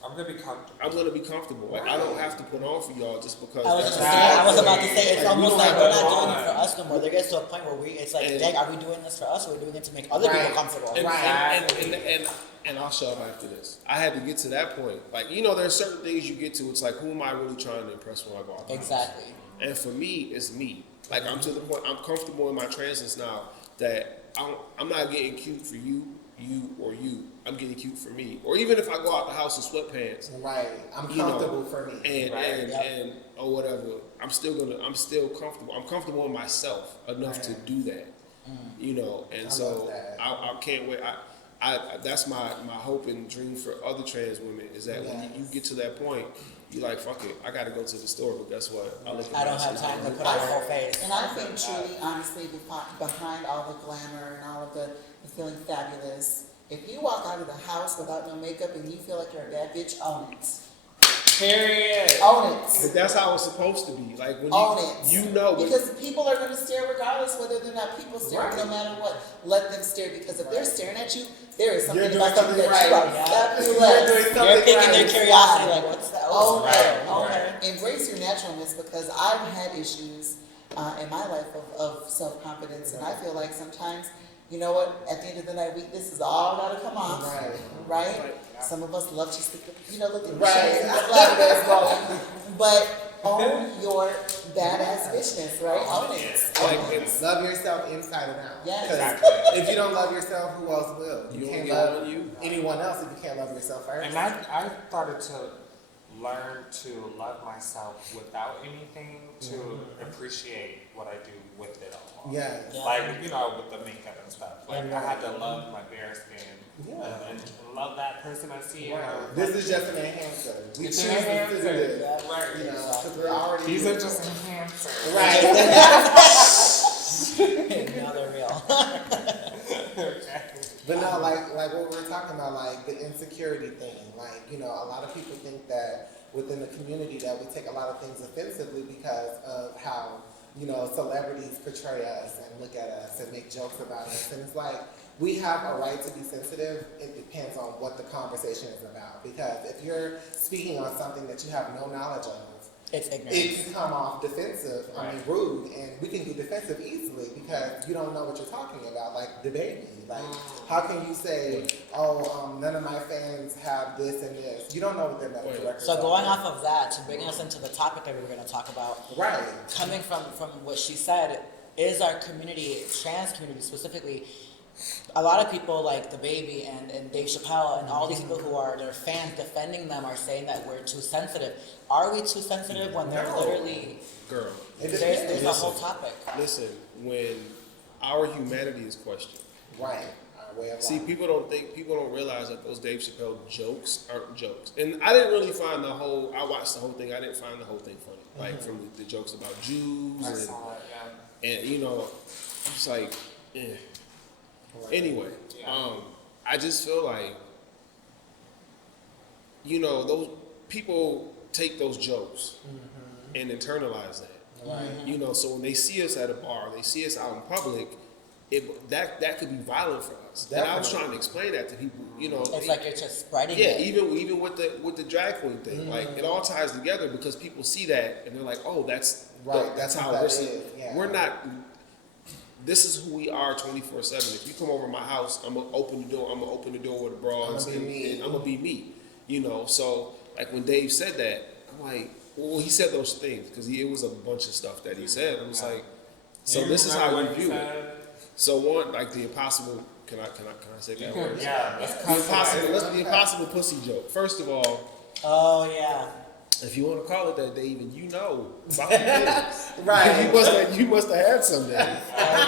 I'm gonna be comfortable. I'm gonna be comfortable. Like, I don't have to put on for y'all just because. I was that's about to say, it's Like, almost we like don't we're have not to doing lie. it for us no more. There gets to a point where it's like, And- dang, are we doing this for us or are we doing it to make other Right. people comfortable? And, Right. and I'll shut up after this. I had to get to that point. Like, there's certain things you get to. It's like, who am I really trying to impress when I go out the house? Exactly. And for me, it's me. Like, I'm to the point, I'm comfortable in my transness now that I'm not getting cute for you, or you. I'm getting cute for me. Or even if I go out the house in sweatpants, Right. I'm you know, comfortable for me. and Right. and or whatever, I'm still comfortable. I'm comfortable in myself enough to do that. And I so love that. I can't wait. I that's my hope and dream for other trans women is that when you get to that point, you like, fuck it, I gotta go to the store, but guess what? I don't have time to put on a whole face. And I think truly, honestly, behind all the glamour and all of the feeling fabulous, if you walk out of the house without no makeup and you feel like you're a bad bitch, own it. Period. Own But it. that's how it's supposed to be. Like when Own it. when- Because people are going to stare regardless whether they're not people staring, no matter what. Let them stare, because if they're staring at you, there is something You're about doing you that something you right. are Yeah. fabulous. You're picking their right. curiosity, like, what's that? Own Right, it. right. Embrace your naturalness, because I've had issues in my life of self-confidence, and I feel like sometimes, you know what, at the end of the night, this is all gotta come off, Right. right? Some of us love just to, look at the Right. shades and the flowers going, but own your badass bitchness, right? Own it. Love yourself inside and out. Yes. 'Cause Exactly. if you don't love yourself, who else will? You You can't only love own you. anyone else if you can't love yourself first. And I started to learn to love myself without anything to appreciate what I do with it all. Yes. Yeah. Like, with the makeup and stuff. Like, I had to love my bare skin Yeah. and love that person I see. And Right. This is just an enhancer. We It's choose an to do enhancer. this. Yeah. Right. Because we're already. These are just enhancers. Right. Now they're real. But no, like what we're talking about, like the insecurity thing. Like, a lot of people think that within the community that we take a lot of things offensively because of how, celebrities portray us and look at us and make jokes about us. And it's like, we have a right to be sensitive. It depends on what the conversation is about. Because if you're speaking on something that you have no knowledge of, It's ignorant. it can come off defensive, rude, and we can get defensive easily because you don't know what you're talking about, like the baby. Like, how can you say, none of my fans have this and this? You don't know what their medical records So are. going off of that, to bring us into the topic that we were going to talk about, Right. coming from what she said, is our community, trans community specifically, a lot of people like the baby and Dave Chappelle and all these people who are their fans defending them are saying that we're too sensitive. Are we too sensitive when they're No. literally girl, there's depends. a whole topic? listen, when our humanity is questioned. Right. Our way of See, life. people don't realize that those Dave Chappelle jokes aren't jokes. And I didn't really find I watched the whole thing, I didn't find the whole thing funny. Like, from the jokes about Jews I and, saw it, yeah. and it's like, eh. Right. Anyway, Yeah. I just feel like, those people take those jokes and internalize that. Right. So when they see us at a bar, they see us out in public, that could be violent for us. And I was Definitely. trying to explain that to people. It's like you're just spreading Yeah, it. even with the drag queen thing, like it all ties together because people see that and they're like, oh, that's Right, that's that's how what we're. that is, yeah. We're not. this is who we are 24/7. If you come over my house, I'm gonna open the door. I'm gonna open the door with a bra I'm gonna be me. and I'm gonna be me. You know, so like when Dave said that, I'm like, well, he said those things because it was a bunch of stuff that he said. I'm just like, so Do you this is remember how you what he view it. said? So one, like the impossible. Can I say that word? Yeah, let's The cut impossible, that. the impossible pussy joke. First of all, Oh yeah. if you want to call it that, Dave, and you know about the things. Right. You must have had some days. And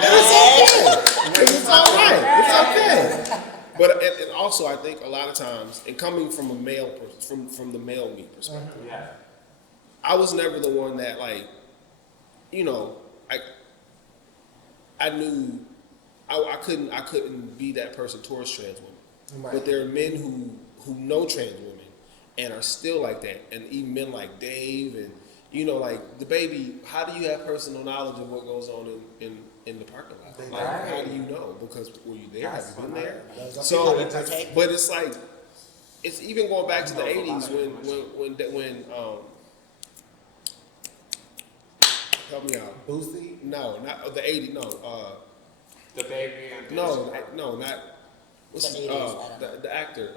it's okay. It's all right. It's okay. But and also, I think a lot of times, and coming from a male from the male me perspective, Yeah. I was never the one that like, you know, I knew I couldn't be that person towards trans women. Right. But there are men who know trans women and are still like that, and even men like Dave and you know, like the baby. How do you have personal knowledge of what goes on in the parking lot? They Like, don't. how do you know? Because were you there? Have you been there? Those are So, people that just- but it's like it's even going back to the '80s when help me out. Boosie. No, not the '80s. No, The baby and no, not what's The 80s, I don't know. the actor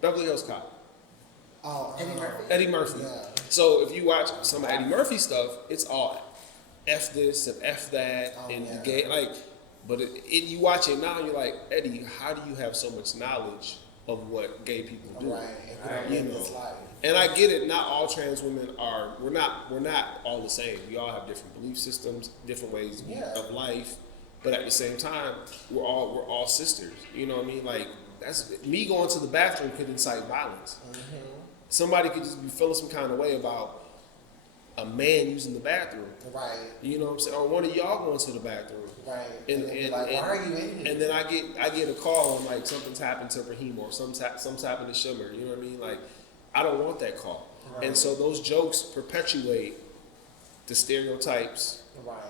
Beverly Hills Cop. Oh, Eddie Murphy. Eddie Murphy. Yeah. So if you watch some of Eddie Murphy stuff, it's all F this and F that Oh, and yeah. gay like. But you watch it now, you're like, Eddie, how do you have so much knowledge of what gay people do? Right. And You in know. this life. And I get it. Not all trans women are. We're not all the same. We all have different belief systems, different ways Yeah. of life. But at the same time, we're all sisters. You know what I mean? Like that's me going to the bathroom could incite violence. Somebody could just be feeling some kind of way about a man using the bathroom. Right. You know what I'm saying? Or one of y'all going to the bathroom. Right. And, And, and, like, and- why are you in here? and then I get a call and like something's happened to Raheem or something's happened to Shimmer. You know what I mean? Like I don't want that call. Right. And so those jokes perpetuate the stereotypes Right.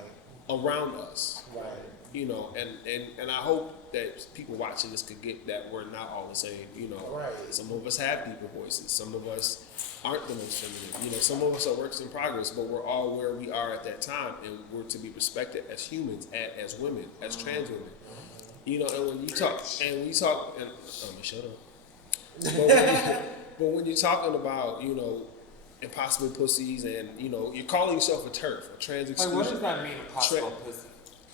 around us. Right. You know, and I hope that people watching this could get that we're not all the same. You know, Right. some of us have deeper voices. Some of us aren't the most feminine. You know, some of us are works in progress, but we're all where we are at that time, and we're to be respected as humans, as women, as trans women. You know, and when you talk, and shut up. But when you're talking about, you know, impossible pussies, and you know, you're calling yourself a TERF, a trans Like, exclusion. what does that mean, impossible Tra- pussy?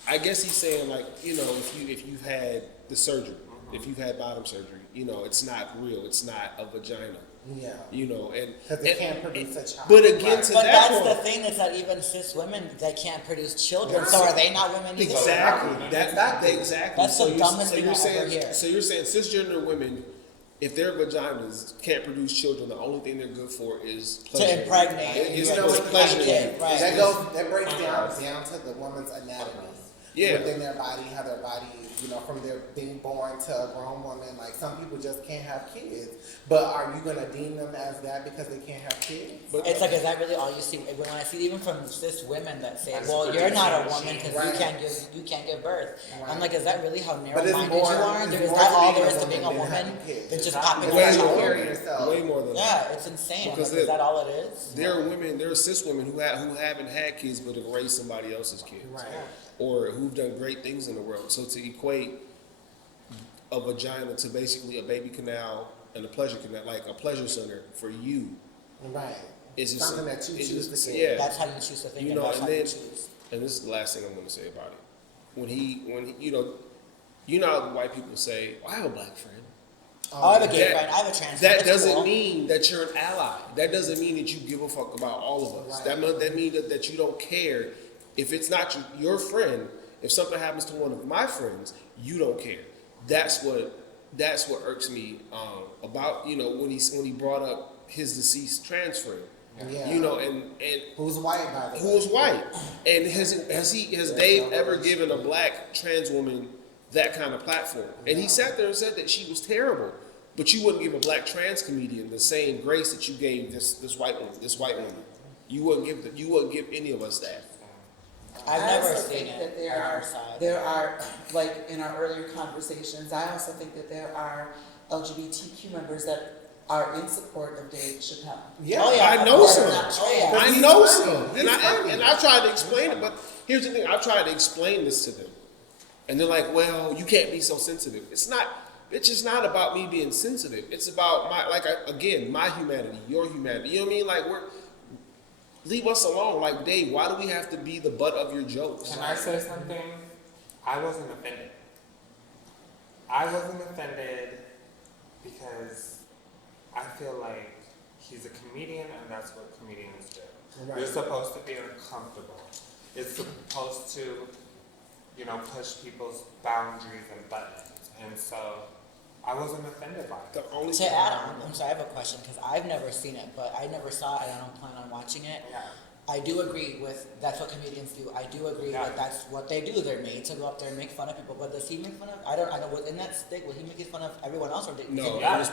I guess he's saying like, you know, if you've had the surgery, if you've had bottom surgery, you know, it's not real. It's not a vagina. Yeah. You know, and Because it can't produce a child. But again, Right. to But that that's point, the thing is that even cis women, they can't produce children. Right. So are they not women either? exactly Exactly. exactly. That's the dumbest thing I've ever heard. So you're saying cisgender women, if their vaginas can't produce children, the only thing they're good for is pleasure. To impregnate. It's You know it's what? pleasure. Right. That breaks down to the woman's anatomy. Yeah. Within their body, how their body, you know, from their being born to a grown woman, like some people just can't have kids. But are you gonna deem them as that because they can't have kids? But It's like, is that really all you see? When I see even from cis women that say, That's well, what you're they not say. a woman because Right. you can't give birth. Right. I'm like, is that really how But it's narrow-minded you more- are? it's Is more that to all being there a is to being a woman than woman? having kids. Than just Exactly. popping The way a you child? carry yourself. way more than that. Yeah, it's insane. I'm Because like, is that all it is? There are cis women who haven't had kids but have raised somebody else's kids, Right. or who've done great things in the world. So to equate a vagina to basically a baby canal and a pleasure canal, like a pleasure center for you, Right. is just Something that you it's choose just- to get. yeah. That's how you choose to think, You and know, that's and how you then- choose. And this is the last thing I'm going to say about it. When he, you know how the white people say, "Oh, I have a black friend." I have a gay That- friend. I have a trans friend. That It's doesn't cool. mean that you're an ally. That doesn't mean that you give a fuck about all of us. Right. That means that you don't care. If it's not your friend, if something happens to one of my friends, you don't care. That's what irks me about, you know, when he brought up his deceased trans friend. Yeah. You know, and Who's white, by the who way? was white. And has Dave ever given a black trans woman that kind of platform? And he sat there and said that she was terrible, but you wouldn't give a black trans comedian the same grace that you gave this white woman. You wouldn't give any of us that. I've I never also seen think it that on our side. there are, like in our earlier conversations, I also think that there are LGBTQ members that are in support of Dave Chappelle. Yeah, Oh, yeah. I know That some. are not trans. I He's know funny. some, He's funny. and I tried to explain it. But here's the thing: I tried to explain this to them, and they're like, "Well, you can't be so sensitive." It's not. It's just not about me being sensitive. It's about my humanity, your humanity. You know what I mean? Like leave us alone. Like Dave, why do we have to be the butt of your jokes? Can I say something? I wasn't offended. I wasn't offended because I feel like he's a comedian and that's what comedians do. Right. You're supposed to be uncomfortable. It's supposed to, push people's boundaries and buttons. And so I wasn't offended by it. The only To add on, I'm sorry, I have a question because I've never seen it, but I never saw it and I don't plan on watching it. Yeah. I do agree with that's what comedians do. I do agree Yeah. that that's what they do. They're made to go up there and make fun of people. But does he make fun of? I know. Was in that stick? Was he making fun of everyone else, or did no. Yeah. It was,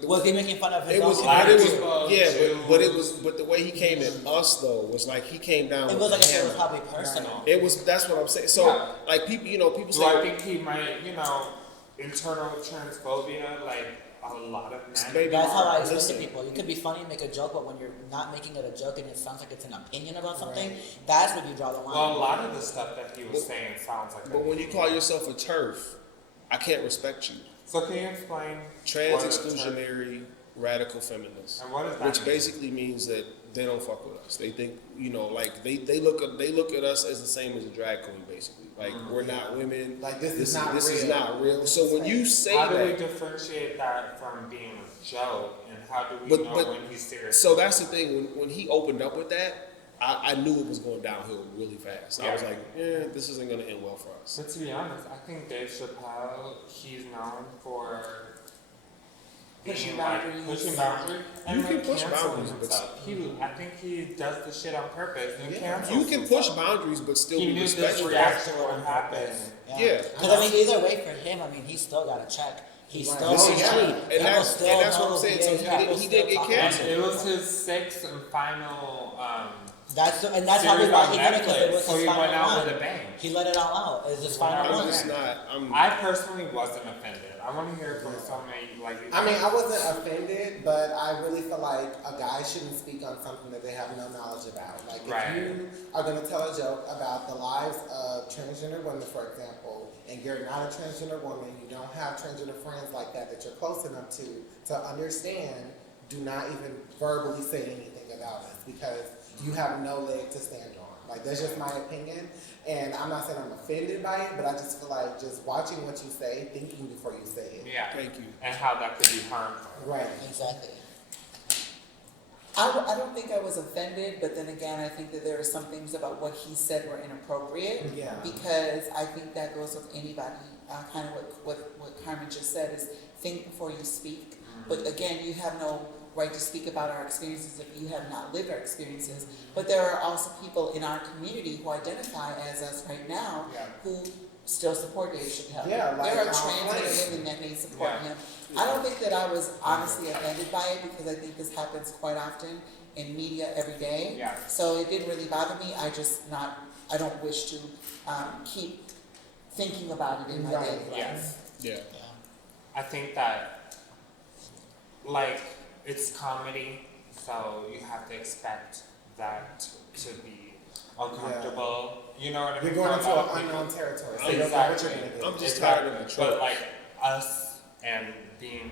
but was he making fun of his it was, own? Black but it was, people, yeah, but the way he came at us though was like he came down. It with was like a if it was hammer. probably personal. It was. That's what I'm saying. So Yeah. like people Do say. I think he might, internal transphobia, like a lot of men? Maybe. That's how I explain Listen. to people. You could be funny and make a joke, but when you're not making it a joke and it sounds like it's an opinion about something, that's when you draw the line. Well, a lot of the stuff that he was saying sounds like But when you call yourself a TERF, I can't respect you. So can you explain Trans what a TERF exclusionary radical feminist. And what does that Which mean? basically means that they don't fuck with us. They think, like they look at us as the same as a drag queen, basically. Like we're not women. Like, this is not This is real. not real. So when you say How do we that, differentiate that from being a joke, and how do we But- know but- when he's serious? so that's the thing. When he opened up with that, I knew it was going downhill really fast. I was Yeah. like, this isn't gonna end well for us. But to be honest, I think Dave Chappelle, he's known for Pushing being, like, boundaries. pushing boundaries, and You can like push canceling boundaries, but- himself. I think he does the shit on purpose and Yeah. cancels You can himself. push boundaries, but still He be knew this respectful. reaction would happen. Yeah. Because I mean, either way for him, I mean, he still got a check. He's Right. still This on is the true. street. And People that's- still and that's what know I'm saying. who So is. he People did still get talk about And canceled. it was his sixth and final and that's how series we on brought him in because it Netflix, was so his he final went out one. with a bang. He let it all out. It was his Went out final with one. a It's bang. not. I personally wasn't offended. I want to hear from so many, like. I mean, I wasn't offended, but I really feel like a guy shouldn't speak on something that they have no knowledge about. Like, if Right. you are going to tell a joke about the lives of transgender women, for example, and you're not a transgender woman, you don't have transgender friends like that you're close enough to understand, do not even verbally say anything about us because you have no leg to stand on. Like, that's just my opinion. And I'm not saying I'm offended by it, but I just feel like just watching what you say, thinking before you say it. Yeah. Thank you. And how that could be harmful. Right. Exactly. I don't think I was offended, but then again, I think that there are some things about what he said were inappropriate. Yeah. Because I think that goes with anybody. Kind of what Carmen just said is think before you speak. But again, you have no right to speak about our experiences if you have not lived our experiences. But there are also people in our community who identify as us right now Yeah. who still support Dave Chappelle. Yeah, like, there are trans Flame. women that may support Yeah. him. I don't think that I was honestly offended by it because I think this happens quite often in media every day. Yeah. So it didn't really bother me. I don't wish to keep thinking about it in my Right. daily life. Yes. Yeah. Yeah. I think that, like, it's comedy, so you have to expect that to be uncomfortable. You know what I mean? You're going For a into lot of an people. unknown territory. So you don't know what Exactly. you're going to get. I'm just Exactly. tired of the But trope. like us and being,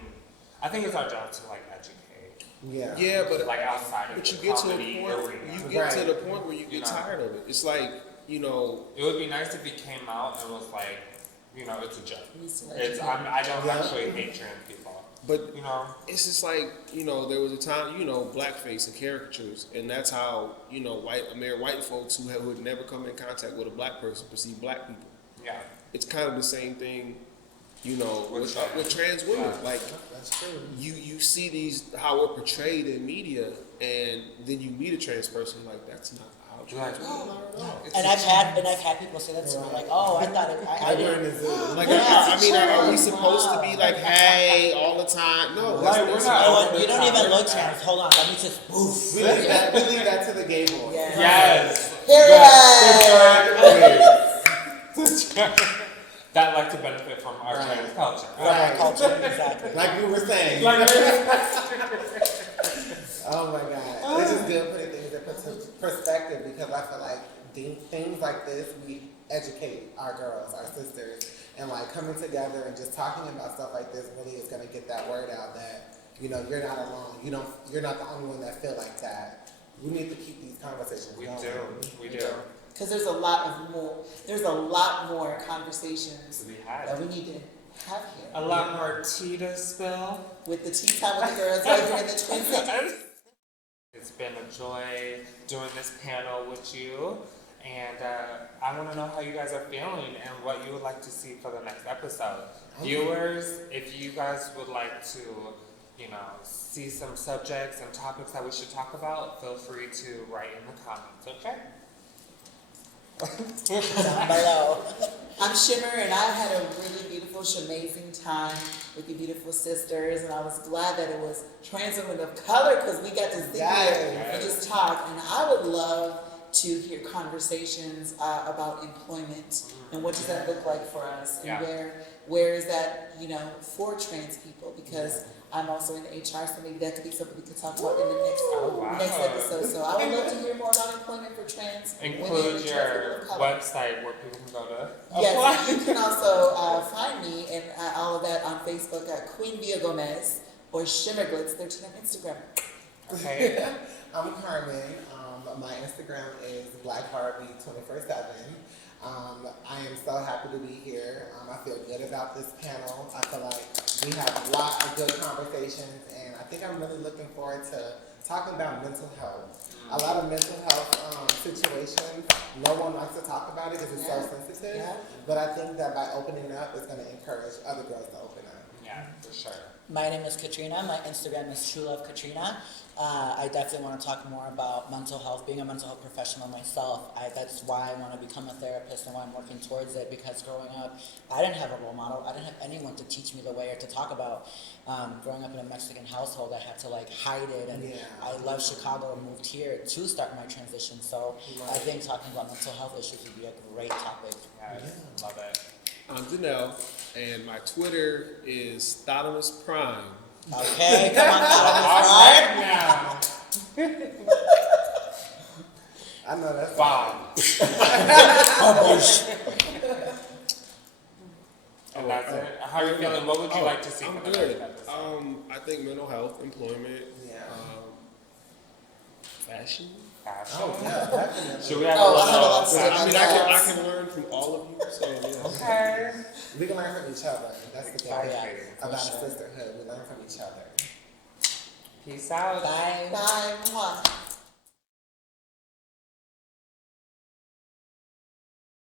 I think it's our job to like educate, Yeah. Yeah, but like outside of But you the get to a comedy point. arena. You get to Right. the point where you get tired of it. It's like It would be nice if he came out and was like, it's a joke. Needs to It's educate. I don't Yeah. actually hate trans people. But You know. it's just like there was a time blackface and caricatures, and that's how white folks who would never come in contact with a black person perceive black people. Yeah. It's kind of the same thing, With with trans women. Yeah. Like That's true. you see how we're portrayed in media, and then you meet a trans person, like that's not how trans Right. women are at all. And I've had people say that to me, like, oh, I thought it, I Like we're in didn't. the zoo. Like, Yeah. I mean, are we supposed to be like, hey, all the time? No, Like, we're that's not- Oh, you don't even look trans. Hold on, let me just oof. We leave that to the gay boy. Yeah. Yes. Period. That like to benefit from our Right. trans culture. Right. Culture, exactly. Like we were saying. Like, feel like things like this, we educate our girls, our sisters, and like coming together and just talking about stuff like this really is gonna get that word out that, you know, you're not alone. You're not the only one that feel like that. We need to keep these conversations We going. we do. Because there's a lot more conversations To be had. that we need to have here. A lot more tea to spill. With the tea time with the girls right here in the Twin Cities. It's been a joy doing this panel with you, and I want to know how you guys are feeling and what you would like to see for the next episode. Viewers, if you guys would like to, you know, see some subjects and topics that we should talk about, feel free to write in the comments, okay? Down below. I'm Shimmer, and I had a really beautiful, amazing time with you beautiful sisters, and I was glad that it was trans women of color because we got to sit here and just talk. And I would love to hear conversations about employment and what does that look like for us, and where is that, you know, for trans people, because I'm also in HR, so maybe that could be something we could talk about in the next episode. So I would love to hear more about employment for trans women Include and your trans people of color. website where people can go to. Yes, you can also find me and all of that on Facebook at Queen Via Gomez or Shimmerglitz13 on Instagram. Okay. I'm Carmen. My Instagram is BlackBarbie247. I am so happy to be here. I feel good about this panel. I feel like we have a lot of good conversations, and I think I'm really looking forward to talking about mental health. A lot of mental health situations, no one likes to talk about it because it's so sensitive, but I think that by opening up, it's going to encourage other girls to open up. Yeah, for sure. My name is Katrina. My Instagram is TrueLoveKatrina. I definitely want to talk more about mental health, being a mental health professional myself. That's why I want to become a therapist and why I'm working towards it, because growing up, I didn't have a role model. I didn't have anyone to teach me the way or to talk about. Growing up in a Mexican household, I had to like hide it, and I left Chicago and moved here to start my transition. So I think talking about mental health issues would be a great topic. Love it. I'm Janelle, and my Twitter is Thottimus Prime. Okay, come on, All right now. I know that's Bob. And that's it. How are you feeling? What would you like to see I'm for the good. next episode? I think mental health, employment, fashion. Fashion? Oh, yeah, definitely. Should we have Oh, a I have a lot little to say fashion? about I can learn from all of you. So yeah. Okay. We can learn from each other. That's the thing about sure. sisterhood. We learn from each other. Peace out. Bye. Bye. Mwah.